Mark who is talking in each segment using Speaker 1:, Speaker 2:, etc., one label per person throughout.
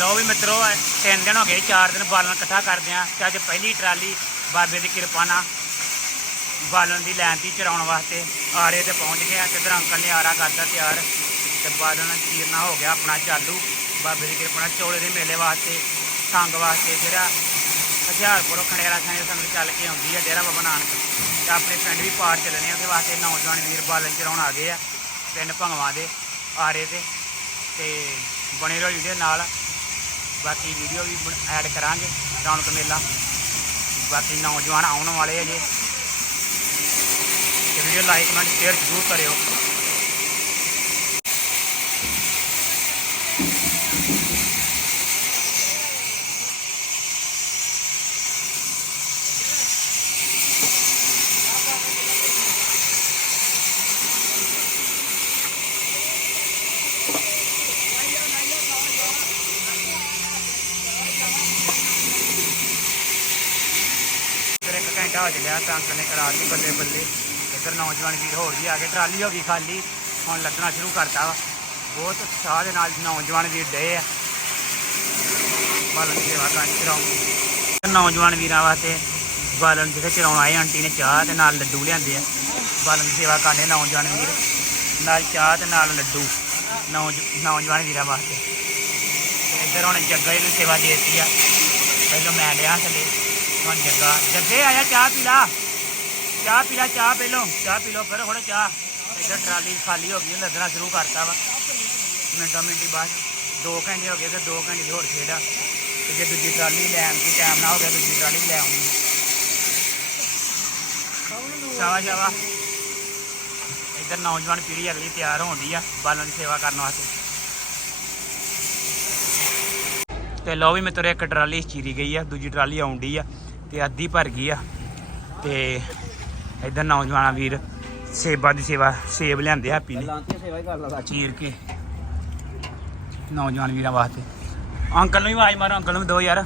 Speaker 1: ਲਓ ਵੀ ਮਿੱਤਰੋ ਤਿੰਨ ਦਿਨ ਹੋ ਗਏ, ਚਾਰ ਦਿਨ ਬਾਲਣ ਇਕੱਠਾ ਕਰਦੇ ਆ ਤੇ ਅੱਜ ਪਹਿਲੀ ਟਰਾਲੀ ਬਾਬੇ ਦੀ ਕਿਰਪਾ ਨਾਲ ਬਾਲਣ ਦੀ ਲਾਈਨ ਤੇ ਚਰਾਉਣ ਵਾਸਤੇ ਆਰੇ ਤੇ ਪਹੁੰਚ ਗਏ ਆ, ਤੇ ਇਧਰ ਅੰਕਲ ਨੇ ਆਰਾ ਕਰਤਾ ਤਿਆਰ ਤੇ ਬਾਲਣ ਚੀਰਨਾ ਹੋ ਗਿਆ ਆਪਣਾ ਚਾਲੂ ਬਾਬੇ ਦੀ ਕਿਰਪਾ ਨਾਲ ਚੋਲੇ ਦੇ ਮੇਲੇ ਵਾਸਤੇ, ਸੰਗ ਵਾਸਤੇ ਜਿਹੜਾ ਹਥਿਆਰਪੁਰ ਖੰਡੇਰਾ ਖਾਨੇ ਸੰਗਤ ਚੱਲ ਕੇ ਆਉਂਦੀ ਹੈ ਡੇਰਾ ਬਾਬਾ ਨਾਨਕ। ਤੇ ਆਪਣੇ ਪਿੰਡ ਵੀ ਪਾਰ ਚੱਲਣੇ ਆ, ਉਹਦੇ ਵਾਸਤੇ ਨੌਜਵਾਨ ਵੀਰ ਬਾਲਣ ਚਰਾਉਣ ਆ ਗਏ ਆ, ਪਿੰਡ ਭੰਗਵਾ ਦੇ ਆਰੇ ਤੇ ਤੇ ਬਣੇ ਰਹੋ ਵੀਡੀਓ ਨਾਲ। ਬਾਕੀ ਵੀਡੀਓ ਵੀ ਐਡ ਕਰਾਂਗੇ, ਰੌਣਕ ਮੇਲਾ। ਬਾਕੀ ਨੌਜਵਾਨ ਆਉਣ ਵਾਲੇ ਆ ਜੇ। ਤੇ ਵੀਡੀਓ ਲਾਈਕ ਕਮੈਂਟ ਸ਼ੇਅਰ ਜ਼ਰੂਰ ਕਰਿਓ ਫਿਰ ਇੱਕ ਘੰਟਾ ਹੋ ਚੱਲਿਆ ਤਾਂ ਅੰਕਲ ਨੇ ਕਰਾ ਲਈ ਬੱਲੇ ਬੱਲੇ। ਇੱਧਰ ਨੌਜਵਾਨ ਵੀਰ ਹੋਰ ਵੀ ਆ ਗਏ, ਟਰਾਲੀ ਹੋ ਗਈ ਖਾਲੀ। ਹੁਣ ਲੱਗਣਾ ਸ਼ੁਰੂ ਕਰਤਾ ਵਾ। ਬਹੁਤ ਉਤਸ਼ਾਹ ਦੇ ਨਾਲ ਨੌਜਵਾਨ ਵੀਰ ਡਏ ਆ। ਬਾਲਣ ਦੀ ਸੇਵਾ ਕਰਨ ਚਲਾਉਂ ਨੌਜਵਾਨ ਵੀਰਾਂ ਵਾਸਤੇ ਬਾਲਣ ਜਿਹੜੇ ਚਲਾਉਣ ਆਏ ਆਂਟੀ ਨੇ ਚਾਹ ਤੇ ਨਾਲ ਲੱਡੂ ਲਿਆਂਦੇ ਆ। ਬਾਲਣ ਦੀ ਸੇਵਾ ਕਰਨੇ ਨੌਜਵਾਨ ਵੀਰ। ਨਾਲ ਚਾਹ ਤੇ ਨਾਲ ਲੱਡੂ ਨੌਜ- ਨੌਜਵਾਨ ਵੀਰਾਂ ਵਾਸਤੇ। ਇੱਧਰ ਹੁਣ ਜੱਗਾ ਜੀ ਸੇਵਾ ਦੇ ਦਿੱਤੀ ਆ। ਪਹਿਲਾਂ ਮੈਂ ਲਿਆ ਥੱਲੇ। ਹੁਣ ਜੱਗਾ ਜੱਗੇ, ਆਇਆ ਚਾਹ ਪੀ ਲਾ। ਚਾਹ ਪੀ ਲਾ, ਚਾਹ ਪਹਿਲੋਂ। ਚਾਹ ਪੀ ਲਓ ਫਿਰ ਹੁਣ ਚਾਹ। ਇੱਧਰ ਟਰਾਲੀ ਖਾਲੀ ਹੋ ਗਈ ਲੱਦਣਾ ਸ਼ੁਰੂ ਕਰਤਾ ਵਾ। ਮਿੰਟਾਂ, ਮਿੰਟੀ ਬਾਅਦ। 2 ਘੰਟੇ ਹੋ ਗਏ ਤੇ 2 ਘੰਟੇ ਦੀ ਹੋਰ ਖੇਡ ਆ। ਤੇ ਜੇ ਦੂਜੀ ਟਰਾਲੀ ਲੈਣ ਦੀ ਟਾਈਮ ਨਾ ਹੋ ਗਿਆ, ਦੂਜੀ ਟਰਾਲੀ ਲੈ ਆਉਣੀ ਸ਼ਾਵਾ ਸ਼ਾਵਾ ਇੱਧਰ ਨੌਜਵਾਨ ਪੀੜ੍ਹੀ ਅਗਲੀ ਤਿਆਰ ਹੋਣ ਦੀ ਆ ਬਾਲਣ ਦੀ ਸੇਵਾ ਕਰਨ ਵਾਸਤੇ। ਤੇ ਲੋ ਵੀ ਮਿੱਤਰੋ, ਇੱਕ ਟਰਾਲੀ ਚੀਰੀ ਗਈ ਆ, ਦੂਜੀ ਟਰਾਲੀ ਆਉਂਦੀ ਆ। ਤੇ ਅੱਧੀ ਭਰ ਗਈ ਆ। ਤੇ ਇੱਧਰ ਨੌਜਵਾਨ ਵੀਰ ਸੇਬਾਂ ਦੀ ਸੇਵਾ ਸੇਬ ਲਿਆਂਦੇ ਹੈਪੀ ਨੇ।
Speaker 2: ਲਾਂਤੀ ਸੇਵਾ ਹੀ ਕਰ ਲਾ
Speaker 1: ਚੀਰ ਕੇ ਨੌਜਵਾਨ ਵੀਰਾਂ ਵਾਸਤੇ। ਅੰਕਲ ਨੂੰ ਵੀ ਆਵਾਜ਼ ਮਾਰੋ ਅੰਕਲ ਨੂੰ ਦੋ ਯਾਰ।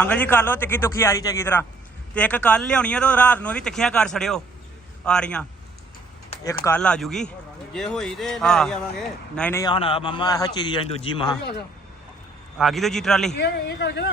Speaker 1: ਅੰਕਲ ਜੀ ਕਰ ਲਓ ਤਿੱਕੀ ਤੁੱਕੀ ਆ ਰਹੀ ਚੰਗੀ ਤਰ੍ਹਾਂ। ਤੇ ਇੱਕ ਕੱਲ ਲਿਆਉਣੀ ਆ ਤਾਂ ਰਾਤ ਨੂੰ ਵੀ ਤਿੱਖੀਆਂ ਕਰ ਛੜਿਓ ਆ ਰਹੀਆਂ। ਇੱਕ ਕੱਲ ਆ ਜੂਗੀ।
Speaker 2: ਜੇ ਹੋਈ ਤੇ। ਲੈ ਆਵਾਂਗੇ।
Speaker 1: ਨਹੀਂ ਨਹੀਂ ਹੁਣ ਮਮਾ ਇਹ ਚੀਰੀ ਜਾਣੀ ਦੂਜੀ ਮਹਾ। ਆ ਗਈ ਦੂਜੀ ਟਰਾਲੀ?
Speaker 3: ਇਹ ਇਹ ਕਰਕੇ ਨਾ।